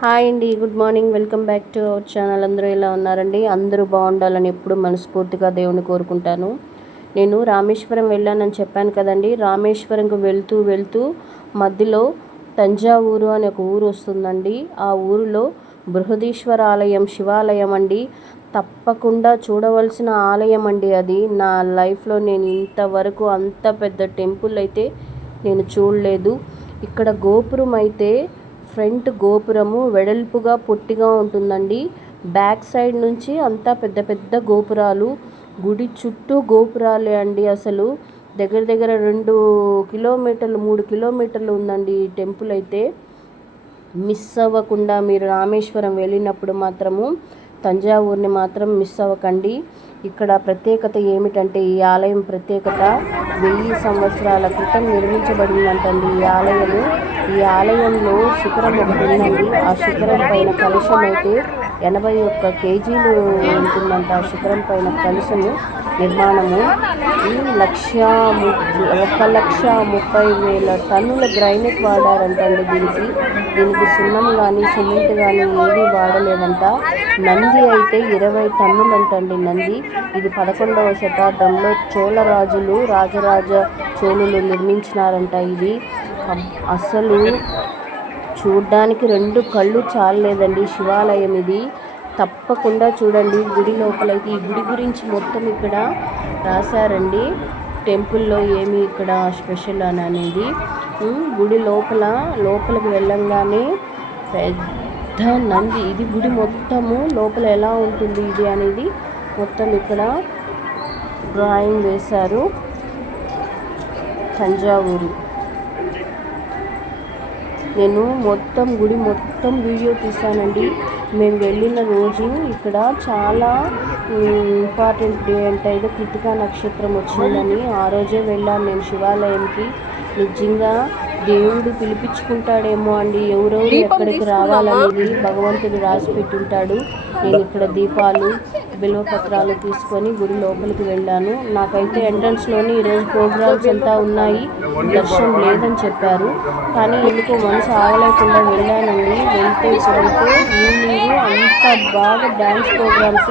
Hi అండి, good morning. Welcome back to our channel. అందరూ ఎలా ఉన్నారండి? అందరూ బాగుండాలని ఎప్పుడు మనస్ఫూర్తిగా దేవుని కోరుకుంటాను. నేను రామేశ్వరం వెళ్ళానని చెప్పాను కదండి. రామేశ్వరంకు వెళ్తూ వెళ్తూ మధ్యలో తంజావూరు అనే ఒక ఊరు వస్తుందండి. ఆ ఊరిలో బృహదీశ్వర ఆలయం, శివాలయం అండి. తప్పకుండా చూడవలసిన ఆలయం అండి అది. నా లైఫ్లో నేను ఇంతవరకు అంత పెద్ద టెంపుల్ అయితే నేను చూడలేదు. ఇక్కడ గోపురం అయితే ఫ్రంట్ గోపురము వెడల్పుగా పొట్టిగా ఉంటుందండి. బ్యాక్ సైడ్ నుంచి అంతా పెద్ద పెద్ద గోపురాలు, గుడి చుట్టూ గోపురాలే అండి. అసలు దగ్గర దగ్గర 2 కిలోమీటర్లు 3 కిలోమీటర్లు ఉందండి ఈ టెంపుల్ అయితే. మిస్ అవ్వకుండా మీరు రామేశ్వరం వెళ్ళినప్పుడు మాత్రము తంజావూరుని మాత్రం మిస్ అవ్వకండి. ఇక్కడ ప్రత్యేకత ఏమిటంటే, ఈ ఆలయం ప్రత్యేకత 1000 సంవత్సరాల క్రితం నిర్మించబడిందంటండి ఈ ఆలయము. ఈ ఆలయంలో శిఖరం ఒకటి ఉందండి. ఆ శిఖరం పైన కలశం అయితే 81 కేజీలు ఉంటుందంట. ఆ శిఖరం పైన కలశము నిర్మాణము. ఈ 1,30,000 టన్నుల గ్రైనేట్ వాడారంటండి దీనికి సున్నం కానీ సిమెంట్ కానీ ఏది వాడలేదంట. నంది అయితే 20 టన్నులు అంటండి నంది. ఇది 11వ శతాబ్దంలో చోళరాజులు, రాజరాజ చోళులు నిర్మించినారంట ఇది. అసలు చూడ్డానికి 2 కళ్ళు చాలలేదండి శివాలయం ఇది. తప్పకుండా చూడండి. గుడి లోపలైతే ఈ గుడి గురించి మొత్తం ఇక్కడ రాశారండి. టెంపుల్లో ఏమి ఇక్కడ స్పెషల్ అని అనేది. గుడి లోపలికి వెళ్ళంగానే పెద్ద నంది. ఇది గుడి మొత్తము లోపల ఎలా ఉంటుంది ఇది అనేది మొత్తం ఇక్కడ డ్రాయింగ్ వేశారు. తంజావూరు నేను గుడి మొత్తం వీడియో తీశానండి. మేము వెళ్ళిన రోజు ఇక్కడ చాలా ఇంపార్టెంట్ డే అంటే ఏదో కృతికా నక్షత్రం వచ్చిందని ఆ రోజే వెళ్ళాను నేను శివాలయంకి. నిజంగా దేవుడు పిలిపించుకుంటాడేమో అండి, ఎవరెవరు ఎక్కడికి రావాలనేది భగవంతుడు రాసి పెట్టుంటాడు. నేను ఇక్కడ దీపాలు, బిల్వపత్రాలు తీసుకొని గుడి లోపలికి వెళ్ళాను. నాకైతే ఎంట్రన్స్లోని ఈరోజు ప్రోగ్రామ్స్ అంతా ఉన్నాయి, దర్శనం లేదని చెప్పారు. కానీ ఎందుకో మనసు ఆగలేకుండా వెళ్ళానండి. వెళ్తే ఇక్కడైతే ఈవినింగ్ అంత బాగా డ్యాన్స్ ప్రోగ్రామ్స్,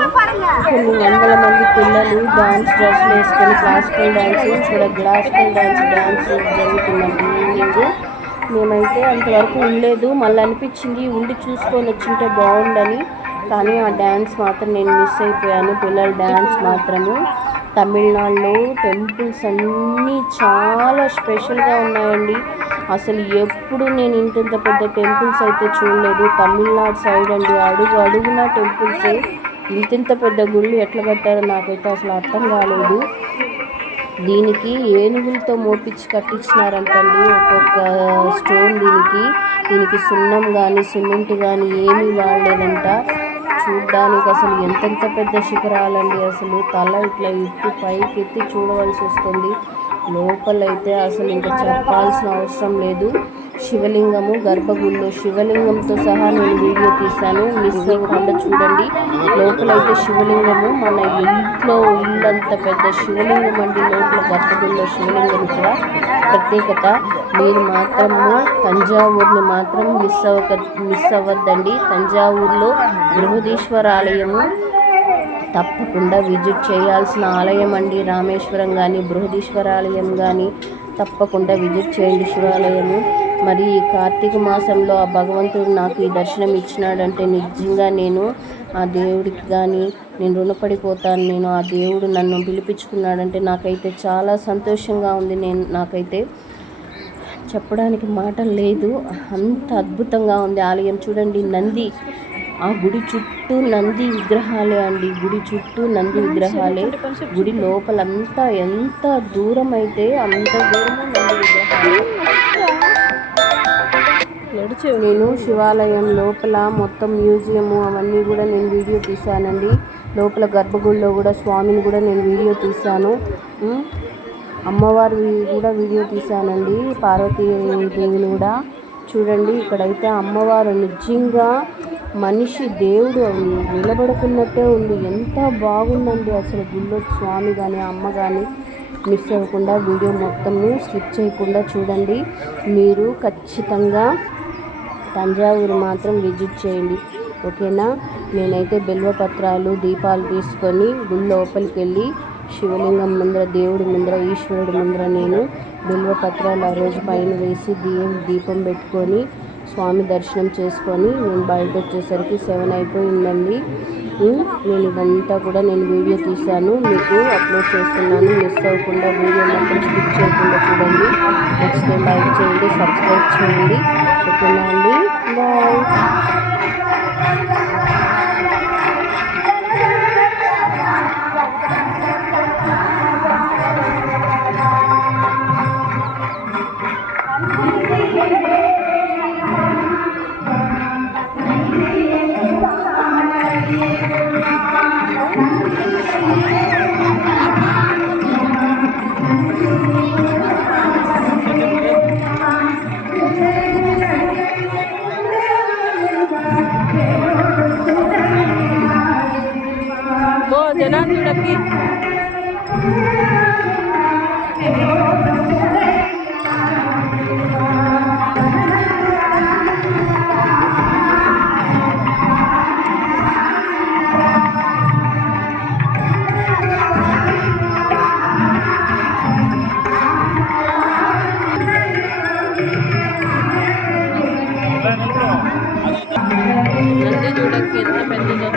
కొన్ని వందల మంది పిల్లలు డ్యాన్స్ డ్రెస్లు వేసుకొని క్లాసికల్ డ్యాన్స్, ఇక్కడ క్లాసికల్ డ్యాన్స్ జరుగుతుందండి ఈవినింగ్. మేమైతే అంతవరకు ఉండలేదు. మళ్ళీ అనిపించింది ఉండి చూసుకొని వచ్చింటే బాగుండని. కానీ ఆ డ్యాన్స్ మాత్రం నేను మిస్ అయిపోయాను. పిల్లల డ్యాన్స్ మాత్రము. తమిళనాడులో టెంపుల్స్ అన్నీ చాలా స్పెషల్గా ఉన్నాయండి. అసలు ఎప్పుడు నేను ఇంత పెద్ద టెంపుల్స్ అయితే చూడలేదు. తమిళనాడు సైడ్ అండి అడుగు అడుగున టెంపుల్స్. ఇంత పెద్ద గుళ్ళు ఎట్లా కట్టారో నాకైతే అసలు అర్థం కాలేదు. దీనికి ఏనుగులతో మోపించి కట్టించినారంటండి ఒక్కొక్క స్టోన్. దీనికి సున్నం కానీ సిమెంట్ కానీ ఏమీ వాడలేదంట. చూడ్డానికి అసలు ఎంతెంత పెద్ద శిఖరాలండి. అసలు తల ఇట్లా పైకి ఎత్తి చూడవలసి వస్తుంది. లోపలైతే అసలు ఇంకా చెప్పాల్సిన అవసరం లేదు. శివలింగము, గర్భగుడిలో శివలింగంతో సహా నేను వీడియో తీశాను, మిస్ అవ్వకుండా చూడండి. లోపలైతే శివలింగము, మన ఇల్లంత పెద్ద శివలింగం అండి. లోపల గర్భగుడిలో శివలింగం కూడా ప్రత్యేకత. మీరు మాత్రము తంజావూరుని మాత్రం మిస్ అవ్వద్దండి. తంజావూరులో బృహదీశ్వర ఆలయము తప్పకుండా విజిట్ చేయాల్సిన ఆలయం అండి. రామేశ్వరం కానీ బృహదీశ్వర ఆలయం కానీ తప్పకుండా విజిట్ చేయండి శివాలయము. మరి ఈ కార్తీక మాసంలో ఆ భగవంతుడు నాకు ఈ దర్శనం ఇచ్చినాడంటే నిజంగా నేను ఆ దేవుడికి కానీ నేను రుణపడిపోతాను. నేను ఆ దేవుడు నన్ను పిలిపించుకున్నాడంటే నాకైతే చాలా సంతోషంగా ఉంది. నాకైతే చెప్పడానికి మాటలు లేదు, అంత అద్భుతంగా ఉంది ఆలయం. చూడండి నంది, ఆ గుడి చుట్టూ నంది విగ్రహాలే అండి. గుడి చుట్టూ నంది విగ్రహాలే. గుడి లోపలంతా ఎంత దూరం అయితే అంత దూరము నంది విగ్రహాలే. నేను శివాలయం లోపల మొత్తం మ్యూజియము అవన్నీ కూడా నేను వీడియో తీశానండి. లోపల గర్భగుడిలో కూడా స్వామిని కూడా నేను వీడియో తీశాను. అమ్మవారి కూడా వీడియో తీశానండి, పార్వతీదేవిని కూడా. చూడండి ఇక్కడైతే అమ్మవారు నిజంగా మనిషి దేవుడు నిలబడుకున్నట్టే ఉంది. ఎంత బాగుందండి అసలు గుళ్ళో స్వామి కానీ అమ్మ కానీ. మిస్ అవ్వకుండా వీడియో మొత్తము స్కిప్ చేయకుండా చూడండి. మీరు ఖచ్చితంగా తంజావూరు మాత్రం విజిట్ చేయండి, ఓకేనా. నేనైతే బిల్వపత్రాలు దీపాలు తీసుకొని గుడి లోపలికి వెళ్ళి శివలింగం ముందర, దేవుడి ముందర, ఈశ్వరుడి ముందర నేను బిల్వపత్రాలు ఆ రోజు పైన వేసి దీపం పెట్టుకొని స్వామి దర్శనం చేసుకొని నేను బయట వచ్చేసరికి 7 అయిపోయిందండి. నేను ఇదంతా కూడా వీడియో తీశాను, మీకు అప్లోడ్ చేస్తున్నాను. మిస్ అవ్వకుండా వీడియో మొత్తం స్కిప్ చేయకుండా చూడండి. నచ్చితే లైక్ చేయండి, సబ్స్క్రైబ్ చేయండి, ఓకేనా అండి. బాయ్. జనార్దుడికి నంది చూడకి ఎంత పెద్దదో.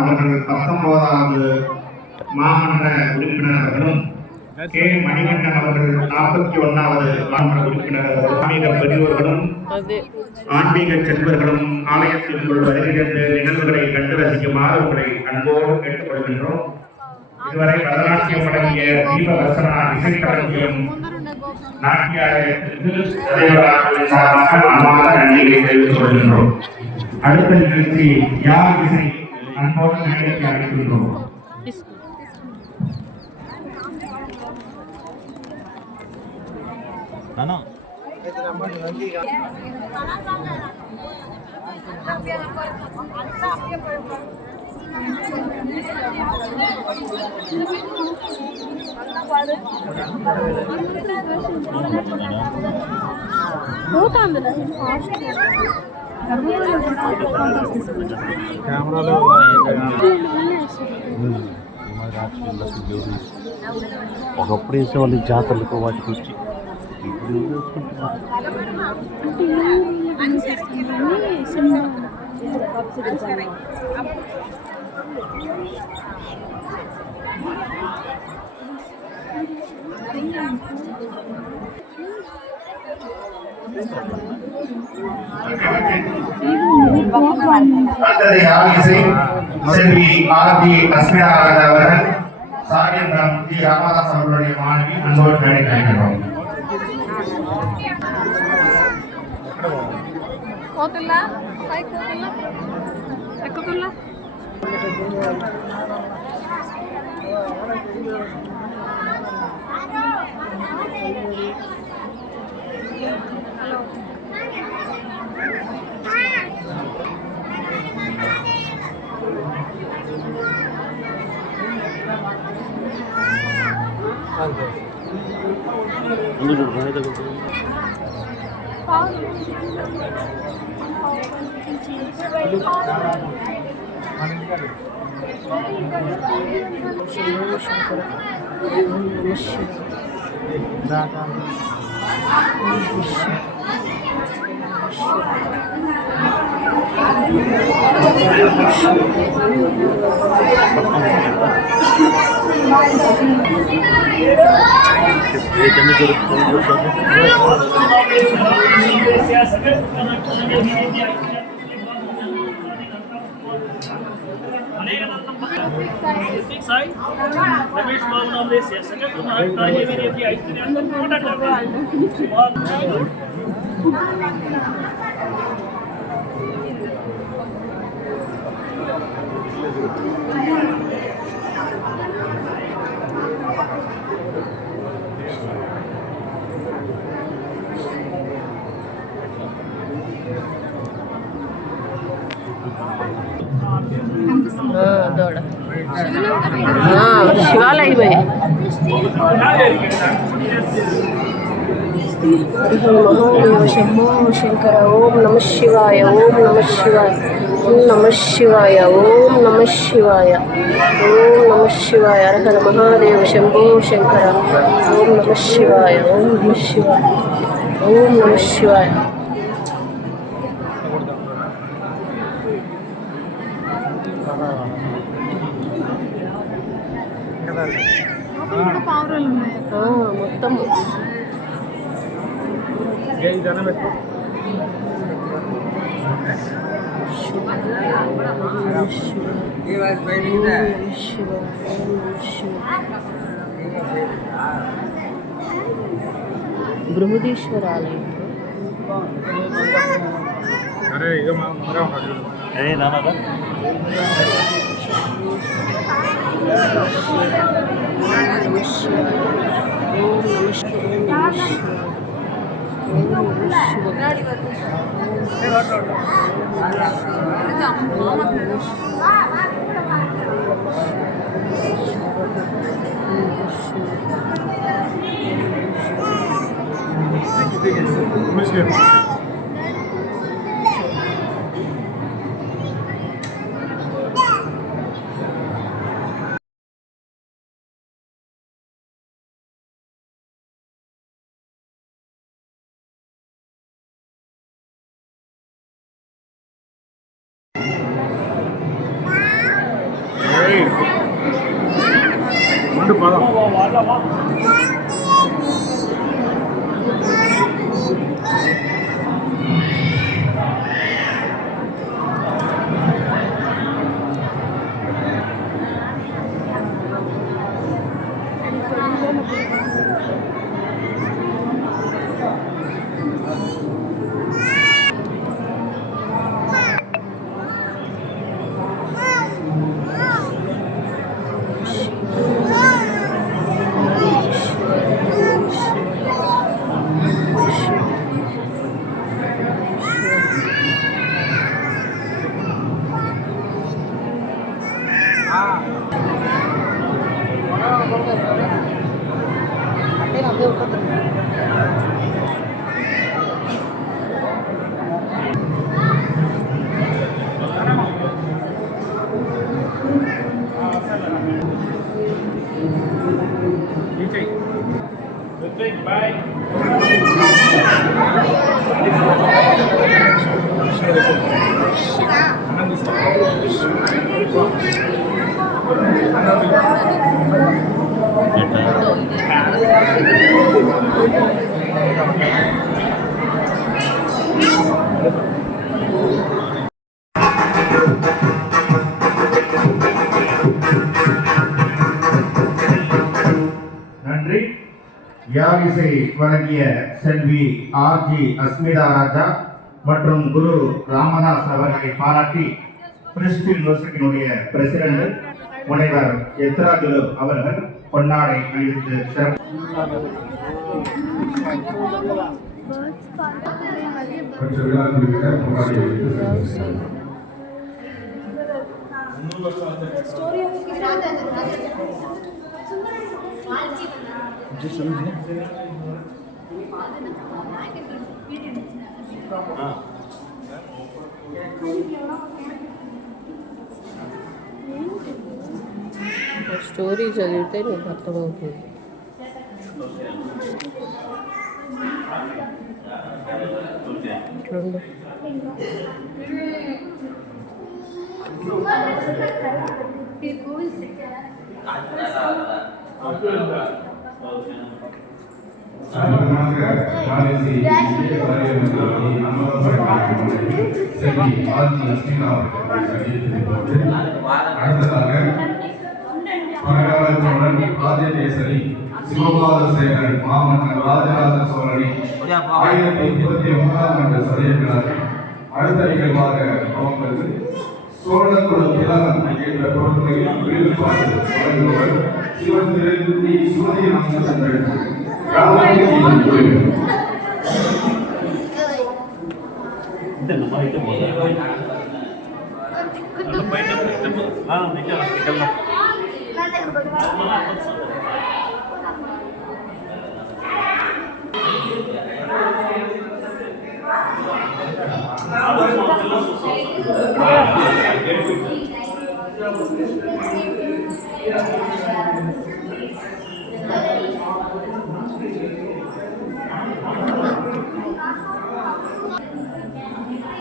அவர்கள் 19வது மாமன்ற உறுப்பினர் அவர்களும், கே மணிகண்டன் அவர்கள் 41வது மாமன்ற உறுப்பினர் அவர்களும், பெரியவர்களும் ஆன்மீக செல்வர்களும் ஆலயத்திற்குள் வருகின்ற நிகழ்வுகளை கண்டு ரசிக்குமாறு உங்களை அன்போடு கேட்டுக்கொள்கின்றோம். இதுவரை பரதநாட்டியம் வழங்கிய தீபதர்சனா இசைக்களஞ்சியம் நாட்டியாலயத்திற்கு நன்றியை தெரிவித்துக் கொள்கின்றோம். அடுத்த நிகழ்ச்சி யார் இசை அன்போடு நிகழ்ச்சி அழைக்கின்றோம். ఒకప్పుడు వేసేవాళ్ళు జాతరలకు వాటికి వచ్చి செல்வி ஆர்த்தி அஸ்மிதா அவர்கள் சாகியம் ஜி ராமதாஸ் அவர்களுடைய மாணவி அன்போடு நடைபெறுகிறோம். रमेश बाबू नाम ले सकत ताकि मेरी अपनी आइसक्रीम अंदर फोटो దూడ శివాలయమే మహాదేవ శంభో శంకర ఓం నమ శివాయ ఓం నమ శివాయ ఓం నమ శివాయ ఓం నమ శివాయ ఓం నమ శివాయ హర మహాదేవ శంభో శంకర ఓం నమ శివాయ ఓం నమ శివాయ ఓం నమ శివాయ. మొత్తం బృహదీశ్వర ఆలయం. நன்றி. யாழிசை வழங்கிய செல்வி ஆர்ஜி அஸ்மிதா ராஜா மற்றும் குரு ராமதாஸ் அவர்களை பாராட்டி பிரிஸ்டில் யூனிவர்சிட்டியினுடைய பிரசிடென்ட் முனைவர் எத்ராஜுலு அவர்கள் பொன்னாடை அணிவித்து சிறப்பு. స్టోరీ చదివితే నీకు అర్థమవుతుంది. ఇట్లుండు. ராஜேஸ்வரி சிவபாத சேகரன் மாமன்னர் ராஜராஜ சோழனை 1039ஆம் ஆண்டு சதயமினார். அடுத்த நிகழ்வாக அவங்களுக்கு சோழகுல திலகம் என்ற பொருட்களில் விழுப்பாடு வழங்குவர் சிவன் திருந்தி சுமதி ராமச்சந்திரன் ராமலிங்கம் கோயில்.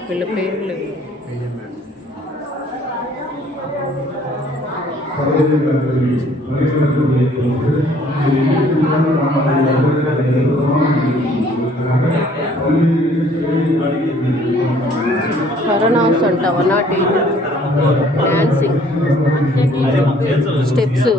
వీళ్ళ పేర్లు కరోనా హౌస్ అంట 108 డాన్సింగ్ స్టెప్స్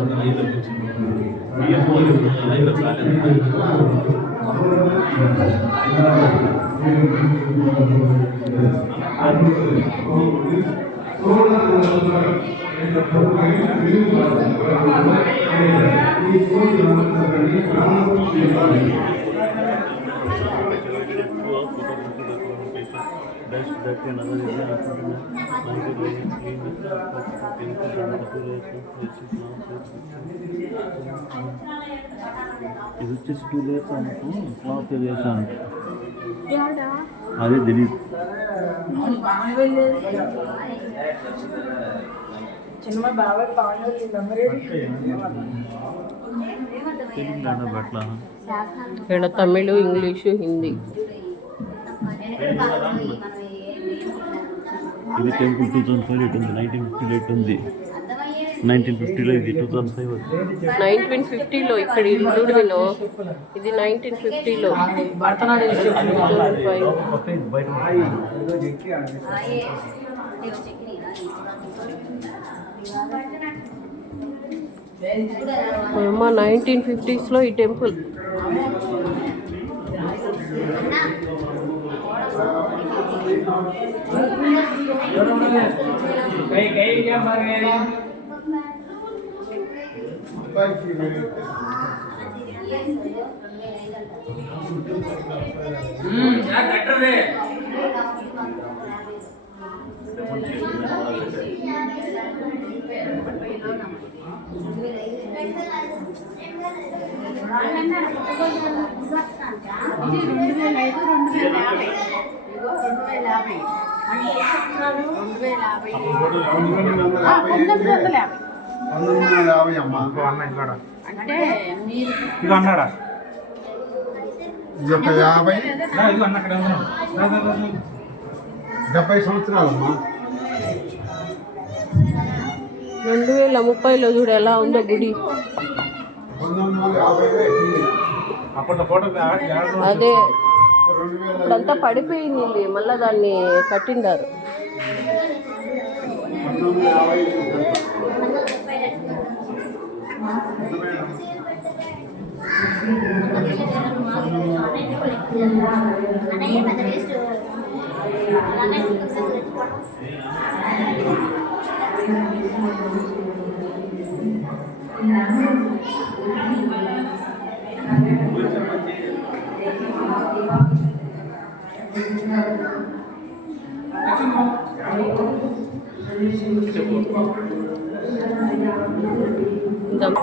ఇది వచ్చేసి 2 layers అనుకో క్లాత్ వేసాను అదే తెలియదు ఇక్కడ తమిళ్ ఇంగ్లీషు హిందీ ఇది టెంపుల్ 2005 ఉంది 1958 ఉంది 1950లో ఇది 2005 1950లో ఇక్కడ ఇల్లుడు వినో ఇది 1950లో అమ్మ 1950s లో ఈ టెంపుల్ ఇది అన్నాడా 70 సంవత్సరాలమ్మా 2030లో చూడు ఎలా ఉందో గుడి అదే ఇప్పుడంతా పడిపోయింది మళ్ళీ దాన్ని కట్టిండారు దమ్